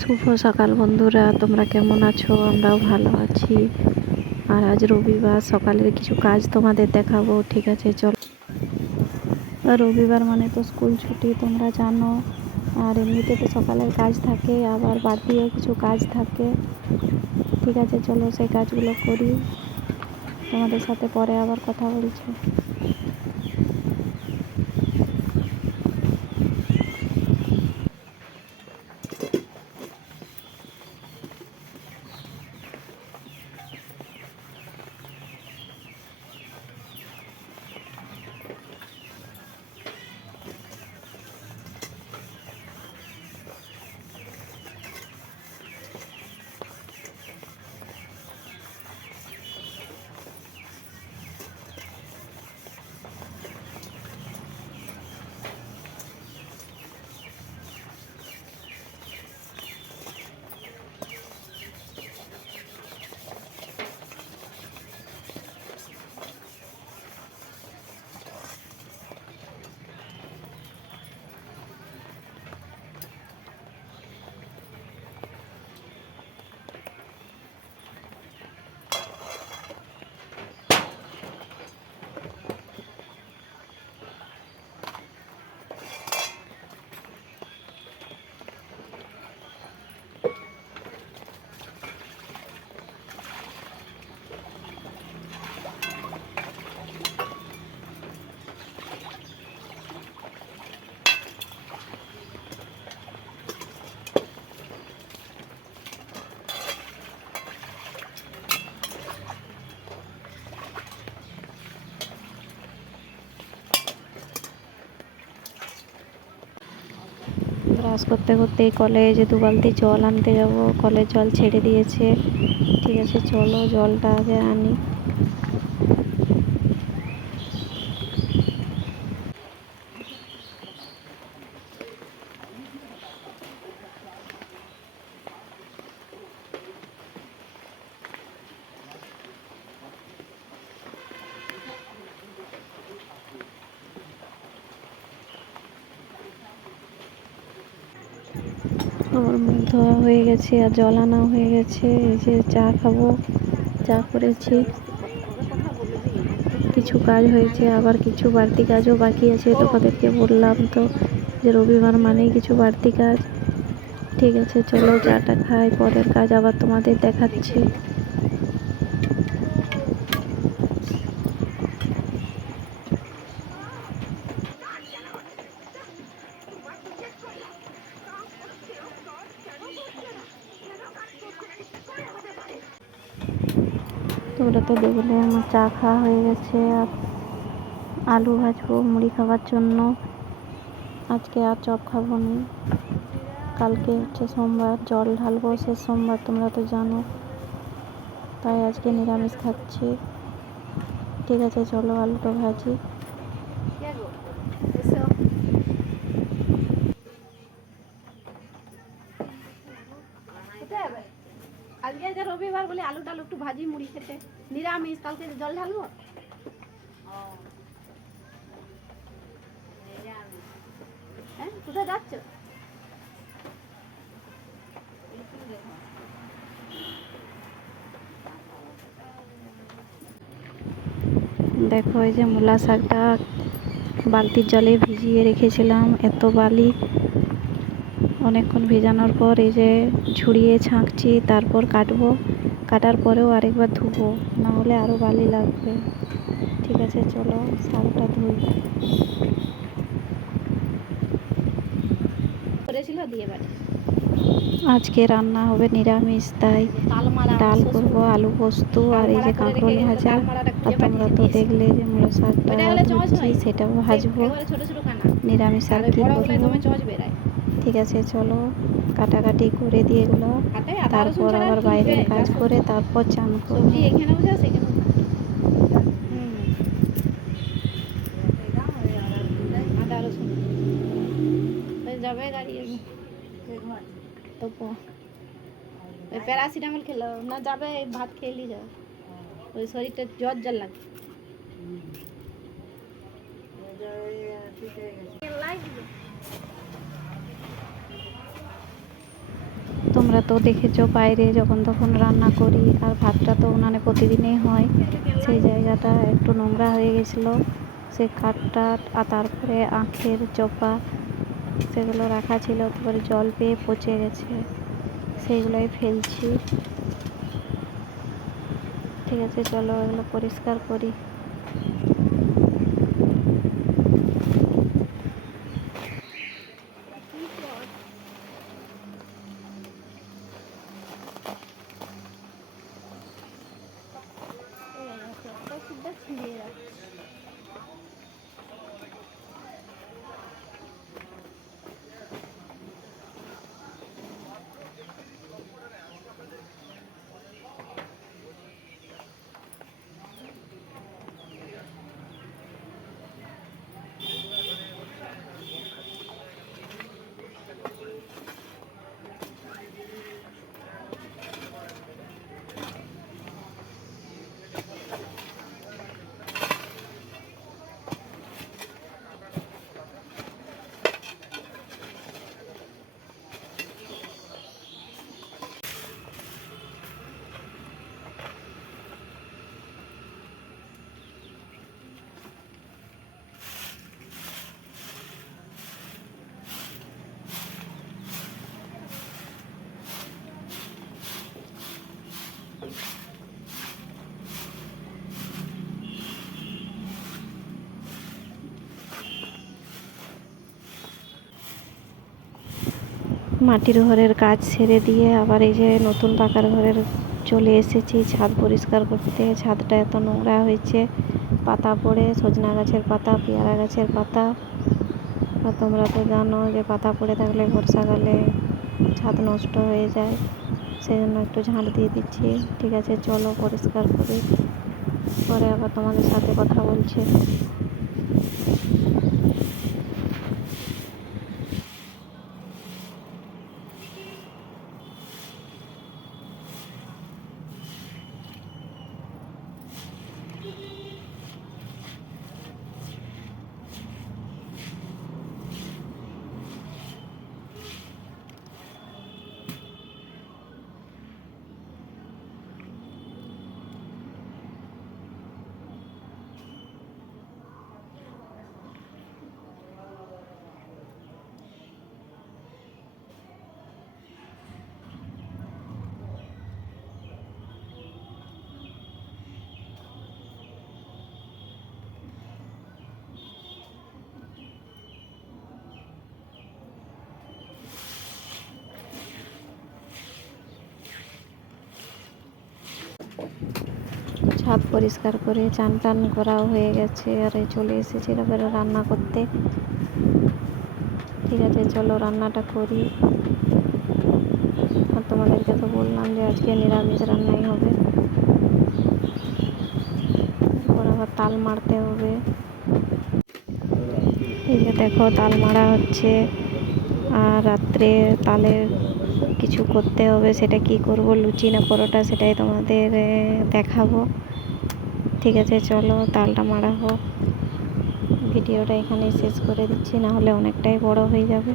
শুভ সকাল বন্ধুরা, তোমরা কেমন আছো? আমরাও ভালো আছি। আর আজ রবিবার, সকালের কিছু কাজ তোমাদের দেখাবো। ঠিক আছে, চলো। রবিবার মানে তো স্কুল ছুটি, তোমরা জানো। আর এমনিতে তো সকালের কাজ থাকে, আবার বাড়তিও কিছু কাজ থাকে। ঠিক আছে, চলো সেই কাজগুলো করি। তোমাদের সাথে পরে আবার কথা বলছি। ব্রাশ করতে করতে কলেজে 2 বালতি জল আনতে যাব। কলের জল ছেড়ে দিয়েছে। ঠিক আছে, চলো জলটা আগে আনি। আমার মুখ ধোয়া হয়ে গেছে আর জল আনা হয়ে গেছে। এই যে চা খাবো, চা করেছি। কিছু কাজ হয়েছে, আবার কিছু বাড়তি কাজও বাকি আছে। তোমাদেরকে বললাম তো যে রবিবার মানেই কিছু বাড়তি কাজ। ঠিক আছে, চলো চাটা খাই, পরের কাজ আবার তোমাদের দেখাচ্ছি। তোমরা তো দেখলে আমার চা খাওয়া হয়ে গেছে। আর আলু ভাজবো মুড়ি খাওয়ার জন্য। আজকে আর চপ খাবো না। কালকে হচ্ছে সোমবার, জল ঢালবো শেষ সোমবার, তোমরা তো জানো। তাই আজকে নিরামিষ খাচ্ছি। ঠিক আছে, চলো আলুটা ভাজি। আজকে যে রবিবার বলে আলু টালু একটু ভাজি মুড়ি খেতে নিরামিষ, কালকে জল ঢালবো। হ্যাঁ, কোথায় যাচ্ছ? দেখো, এই যে মূলা শাকটা বালতির জলে ভিজিয়ে রেখেছিলাম। এত বালি, অনেকক্ষণ ভেজানোর পর এই যে ঝুড়িয়ে ছাঁকছি, তারপর কাটবো। কাটার পরেও আরেকবার ধুবো, না হলে আরও বালি লাগবে। ঠিক আছে, চলো শাকটা ধুই। করেছিল দিয়ে বাড়ি আজকে রান্না হবে নিরামিষ, তাই ডাল করব, আলু পোস্ত আর এই যে কাঁকরোল ভাজা। আর তোমরা তো দেখলে যে মূলা শাকটা ধুচ্ছি, সেটাও ভাজবো। ছোট ছোট কানা নিরামিষ আর কি করবো। চচ বেড়ায়। ঠিক আছে, চলো কাটাকাটি করে দিয়ে এগুলো, তারপর আবার বাইরের কাজ করে তারপর চান করবো। সবজি এখানে বসে আছে এখানে আদা রসুন যাবে গাড়ি তো ওই প্যারাসিটামল খেলো না, যাবে ভাত খেয়ে যাবে। ওই শরীরটা জ্বর জ্বর লাগে। তো তোমরা তো দেখেছো বাইরে যখন তখন রান্না করি, আর ভাতটা তো উনানে প্রতিদিনই হয়। সেই জায়গাটা একটু নোংরা হয়ে গেছিলো, সেই কাঠটা আর তারপরে আখের চোপা সেগুলো রাখা ছিল, তারপরে জল পেয়ে পচে গেছে, সেইগুলোই ফেলছি। ঠিক আছে, চলো এগুলো পরিষ্কার করি। মাটির ঘরের কাজ সেরে দিয়ে আবার এই যে নতুন পাকার ঘরের চলে এসেছি ছাদ পরিষ্কার করতে। ছাদটা এত নোংরা হয়েছে, পাতা পড়ে, সজনা গাছের পাতা, পেয়ারা গাছের পাতা। আর তোমরা তো জানো যে পাতা পড়ে থাকলে বর্ষাকালে ছাদ নষ্ট হয়ে যায়, সেই জন্য একটু ঝাঁট দিয়ে দিচ্ছি। ঠিক আছে, চলো পরিষ্কার করি, পরে আবার তোমাদের সাথে কথা বলছি। ছাদ পরিষ্কার করে চান টান করাও হয়ে গেছে, আর এই চলে এসেছি তারপরে রান্না করতে। ঠিক আছে, চলো রান্নাটা করি। আর তোমাদেরকে তো বললাম যে আজকে নিরামিষ রান্নাই হবে। তারপর আবার তাল মারতে হবে। এই যে দেখো তাল মারা হচ্ছে, আর রাত্রে তালের কিছু করতে হবে, সেটা কি করব, লুচি না পরোটা, সেটাই তোমাদের দেখাবো। ঠিক আছে, চলো তালটা মারা হোক। ভিডিওটা এখানেই শেষ করে দিচ্ছি, না হলে অনেকটাই বড় হয়ে যাবে।